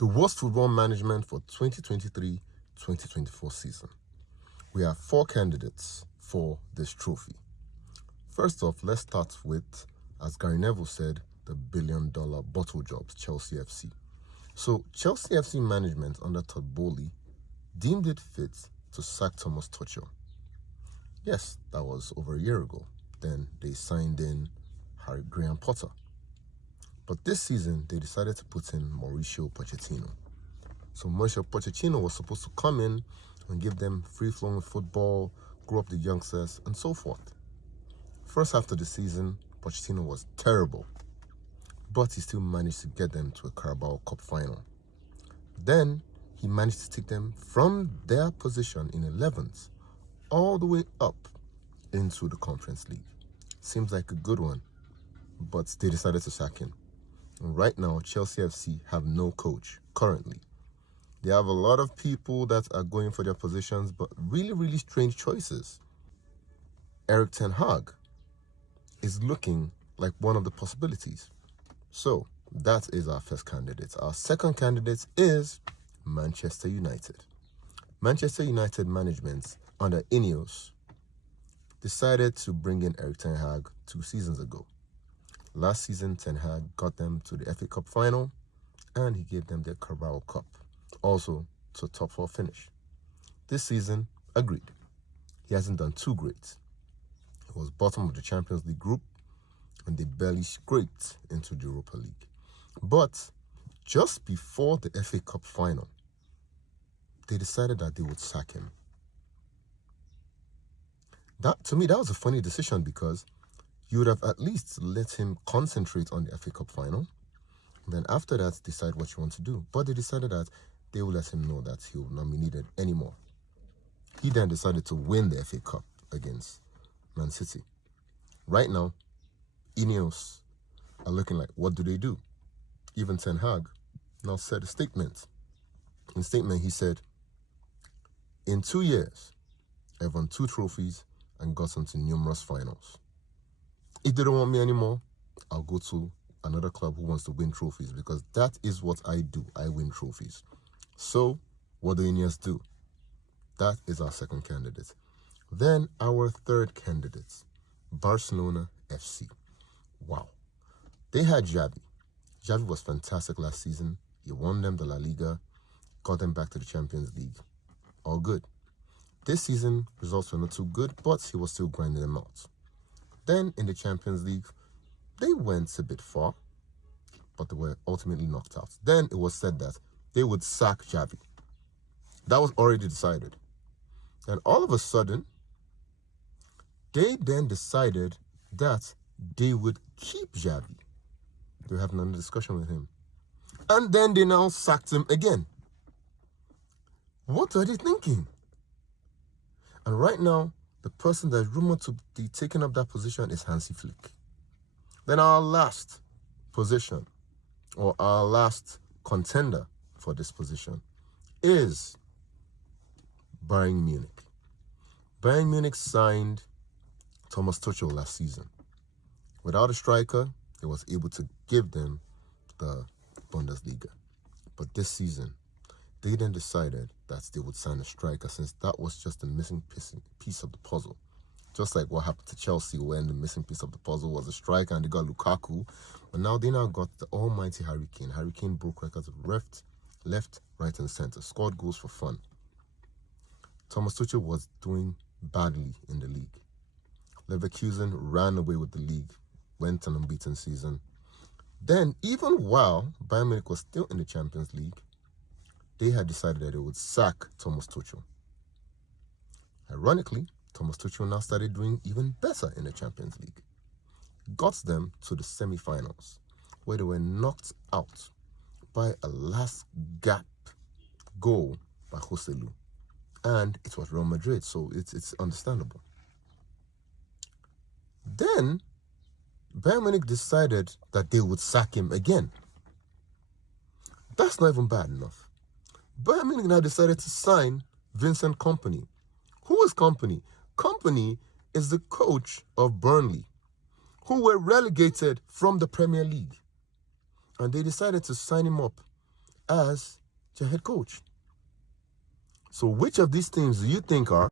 The worst football management for 2023-2024 season. We have 4 candidates for this trophy. First off, let's start with, as Gary Neville said, the billion-dollar bottle jobs, Chelsea FC. So Chelsea FC management under Todd Boehly deemed it fit to sack Thomas Tuchel. Yes, that was over a year ago. Then they signed in Graham Potter. But this season, they decided to put in Mauricio Pochettino. So Mauricio Pochettino was supposed to come in and give them free-flowing football, grow up the youngsters, and so forth. First half of the season, Pochettino was terrible, but he still managed to get them to a Carabao Cup final. Then he managed to take them from their position in 11th all the way up into the Conference League. Seems like a good one, but they decided to sack him. And right now, Chelsea FC have no coach currently. They have a lot of people that are going for their positions, but really, really strange choices. Erik ten Hag is looking like one of the possibilities. So that is our first candidate. Our second candidate is Manchester United. Manchester United management under Ineos decided to bring in Erik ten Hag 2 seasons ago. Last season, Ten Hag got them to the FA Cup final, and he gave them the Carabao Cup, also to a top 4 finish. This season, agreed, he hasn't done too great. He was bottom of the Champions League group, and they barely scraped into the Europa League. But just before the FA Cup final, they decided that they would sack him. To me, that was a funny decision, because you would have at least let him concentrate on the FA Cup final. And then after that, decide what you want to do. But they decided that they will let him know that he will not be needed anymore. He then decided to win the FA Cup against Man City. Right now, Ineos are looking like, what do they do? Even Ten Hag now said a statement. In the statement, he said, in 2 years, I've won 2 trophies and gotten to numerous finals. If they don't want me anymore, I'll go to another club who wants to win trophies, because that is what I do. I win trophies. So, what do Ineos do? That is our second candidate. Then our third candidate, Barcelona FC. Wow. They had Xavi. Xavi was fantastic last season. He won them the La Liga, got them back to the Champions League. All good. This season, results were not too good, but he was still grinding them out. Then in the Champions League, they went a bit far, but they were ultimately knocked out. Then it was said that they would sack Xavi. That was already decided. And all of a sudden, they then decided that they would keep Xavi. They were having another discussion with him. And then they now sacked him again. What are they thinking? And right now, the person that's rumored to be taking up that position is Hansi Flick. Then our last position, or our last contender for this position, is Bayern Munich. Bayern Munich signed Thomas Tuchel last season. Without a striker, he was able to give them the Bundesliga. But this season, they then decided that they would sign a striker, since that was just the missing piece of the puzzle. Just like what happened to Chelsea, when the missing piece of the puzzle was a striker and they got Lukaku. But now they got the almighty Harry Kane. Harry Kane broke records of left, right, and center. Scored goals for fun. Thomas Tuchel was doing badly in the league. Leverkusen ran away with the league, went an unbeaten season. Then, even while Bayern Munich was still in the Champions League, they had decided that they would sack Thomas Tuchel. Ironically, Thomas Tuchel now started doing even better in the Champions League. Got them to the semi-finals, where they were knocked out by a last-gap goal by Joselu. And it was Real Madrid, so it's understandable. Then, Bayern Munich decided that they would sack him again. That's not even bad enough. Bayern Munich now decided to sign Vincent Kompany. Who is Kompany? Kompany is the coach of Burnley, who were relegated from the Premier League. And they decided to sign him up as your head coach. So which of these things do you think are